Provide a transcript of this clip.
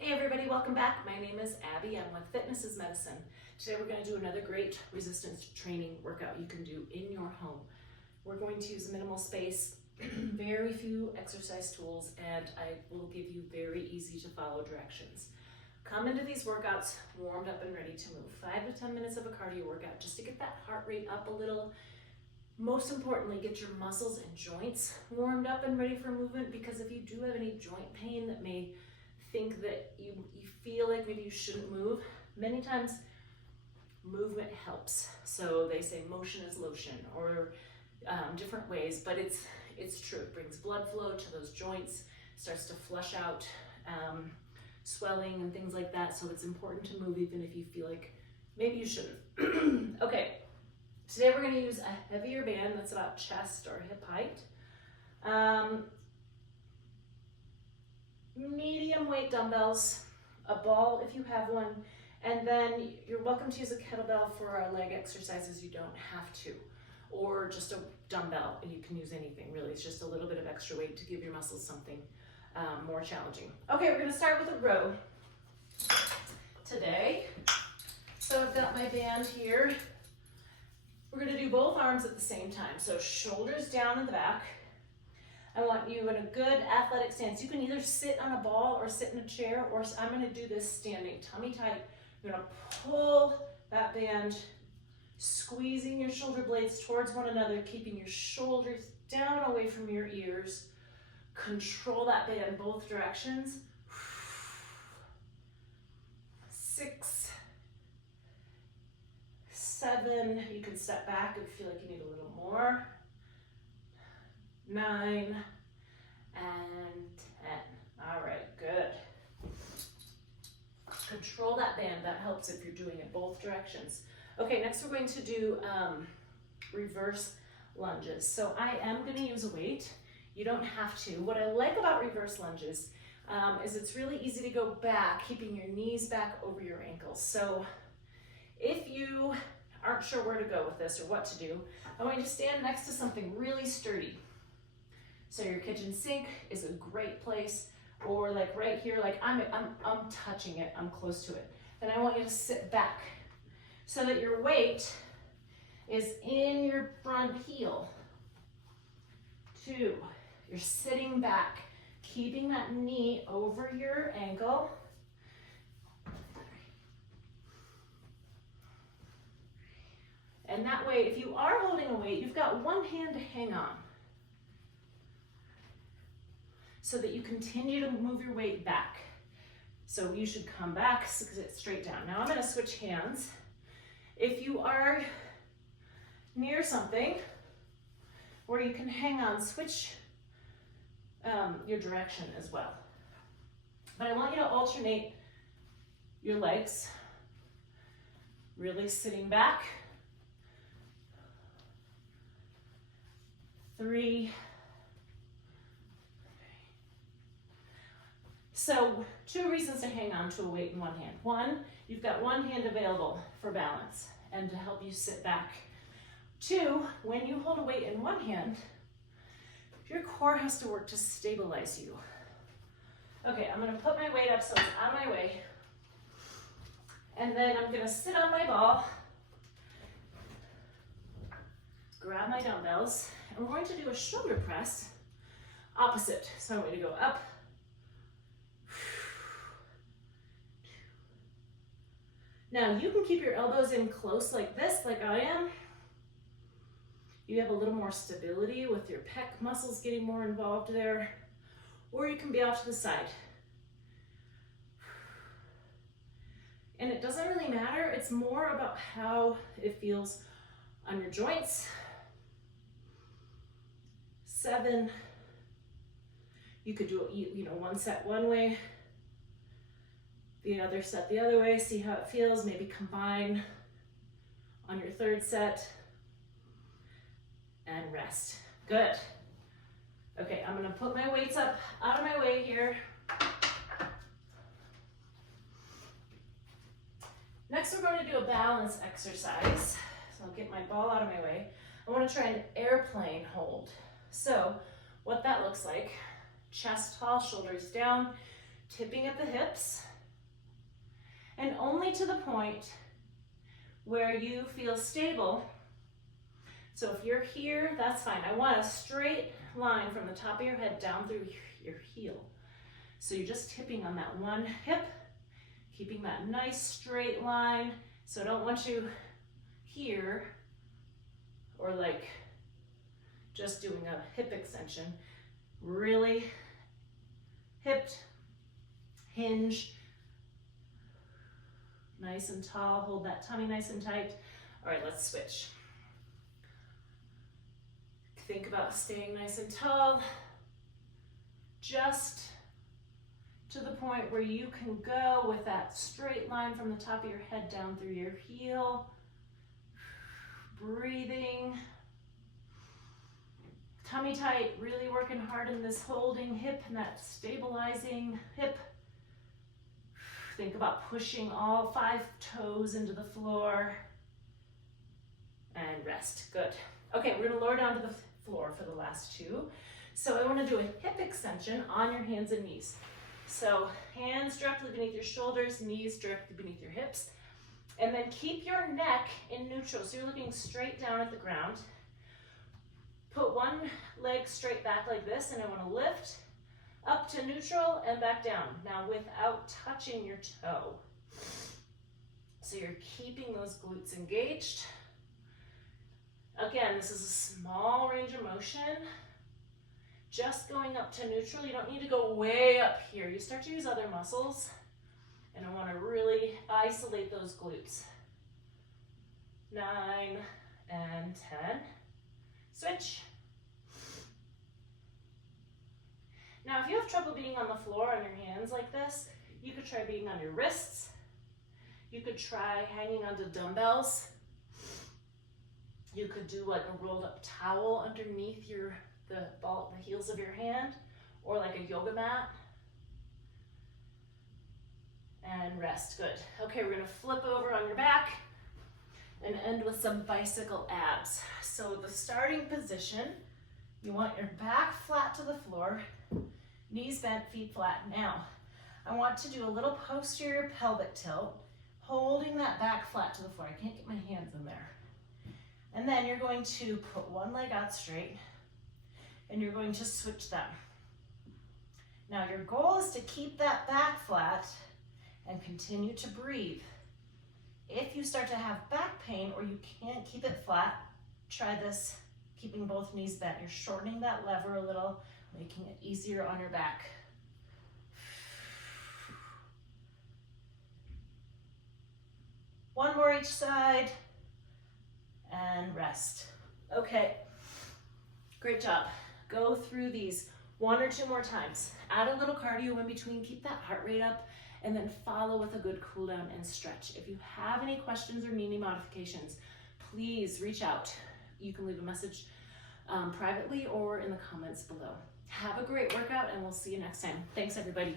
Hey everybody, welcome back. My name is Abby. I'm with Fitness is Medicine. Today we're going to do another great resistance training workout you can do in your home. We're going to use minimal space, very few exercise tools, and I will give you very easy to follow directions. Come into these workouts warmed up and ready to move. 5 to 10 minutes of a cardio workout just to get that heart rate up a little. Most importantly, get your muscles and joints warmed up and ready for movement, because if you do have any joint pain that may think that you feel like maybe you shouldn't move, many times movement helps. So they say motion is lotion, or different ways, but it's true. It brings blood flow to those joints, starts to flush out swelling and things like that. So it's important to move even if you feel like maybe you shouldn't. Okay, today we're going to use a heavier band that's about chest or hip height. Medium weight dumbbells, a ball if you have one, and then you're welcome to use a kettlebell for our leg exercises. You don't have to, or just a dumbbell, and you can use anything really. It's just a little bit of extra weight to give your muscles something more challenging. Okay, we're going to start with a row today. So I've got my band here. We're going to do both arms at the same time. So shoulders down in the back. I want you in a good athletic stance. You can either sit on a ball or sit in a chair, or I'm going to do this standing, tummy tight. You're going to pull that band, squeezing your shoulder blades towards one another, keeping your shoulders down away from your ears. Control that band both directions. 6, 7, you can step back if you feel like you need a little more. 9 and 10. All right, good. Control that band. That helps if you're doing it both directions. Okay, next we're going to do reverse lunges. So I am going to use a weight. You don't have to. What I like about reverse lunges is it's really easy to go back, keeping your knees back over your ankles. So if you aren't sure where to go with this or what to do, I want you to stand next to something really sturdy. So your kitchen sink is a great place, or like right here, like I'm touching it, I'm close to it. Then I want you to sit back so that your weight is in your front heel. 2, you're sitting back, keeping that knee over your ankle. 3. And that way, if you are holding a weight, you've got one hand to hang on, so that you continue to move your weight back. So you should come back, sit straight down. Now I'm going to switch hands. If you are near something where you can hang on, switch your direction as well. But I want you to alternate your legs, really sitting back. 3. So 2 reasons to hang on to a weight in one hand. 1, you've got one hand available for balance and to help you sit back. 2, when you hold a weight in one hand, your core has to work to stabilize you. Okay, I'm going to put my weight up so it's on my way. And then I'm going to sit on my ball, grab my dumbbells, and we're going to do a shoulder press opposite. So I'm going to go up, now you can keep your elbows in close like this, like I am. You have a little more stability with your pec muscles getting more involved there, or you can be off to the side. And it doesn't really matter, it's more about how it feels on your joints. 7, you could do one set one way, the other set the other way, see how it feels, maybe combine on your 3rd set, and rest. Good. Okay, I'm gonna put my weights up out of my way here. Next, we're going to do a balance exercise. So I'll get my ball out of my way. I want to try an airplane hold. So what that looks like, chest tall, shoulders down. tipping at the hips, and only to the point where you feel stable. So if you're here, that's fine. I want a straight line from the top of your head down through your heel. So you're just tipping on that one hip, keeping that nice straight line. So I don't want you here or like just doing a hip extension. Really hipped, hinge, nice and tall, hold that tummy nice and tight. All right, let's switch. Think about staying nice and tall, just to the point where you can go with that straight line from the top of your head down through your heel. Breathing. Tummy tight, really working hard in this holding hip and that stabilizing hip. Think about pushing all 5 toes into the floor. And rest, good. Okay, we're gonna lower down to the floor for the last 2. So I wanna do a hip extension on your hands and knees. So hands directly beneath your shoulders, knees directly beneath your hips. And then keep your neck in neutral. So you're looking straight down at the ground. Put one leg straight back like this, and I wanna lift up to neutral and back down. Now without touching your toe. So you're keeping those glutes engaged. Again, this is a small range of motion. Just going up to neutral. You don't need to go way up here. You start to use other muscles, and I want to really isolate those glutes. 9 and 10. Switch. Now, if you have trouble being on the floor on your hands like this, you could try being on your wrists. You could try hanging onto dumbbells. You could do like a rolled up towel underneath the heels of your hand, or like a yoga mat. And rest, good. Okay, we're gonna flip over on your back and end with some bicycle abs. So the starting position, you want your back flat to the floor, knees bent, feet flat. Now, I want to do a little posterior pelvic tilt, holding that back flat to the floor. I can't get my hands in there. And then you're going to put one leg out straight, and you're going to switch them. Now your goal is to keep that back flat and continue to breathe. If you start to have back pain or you can't keep it flat, try this, keeping both knees bent. You're shortening that lever a little, making it easier on your back. One more each side, and rest. Okay, great job. Go through these 1 or 2 more times. Add a little cardio in between, keep that heart rate up, and then follow with a good cool down and stretch. If you have any questions or need any modifications, please reach out. You can leave a message privately or in the comments below. Have a great workout, and we'll see you next time. Thanks, everybody.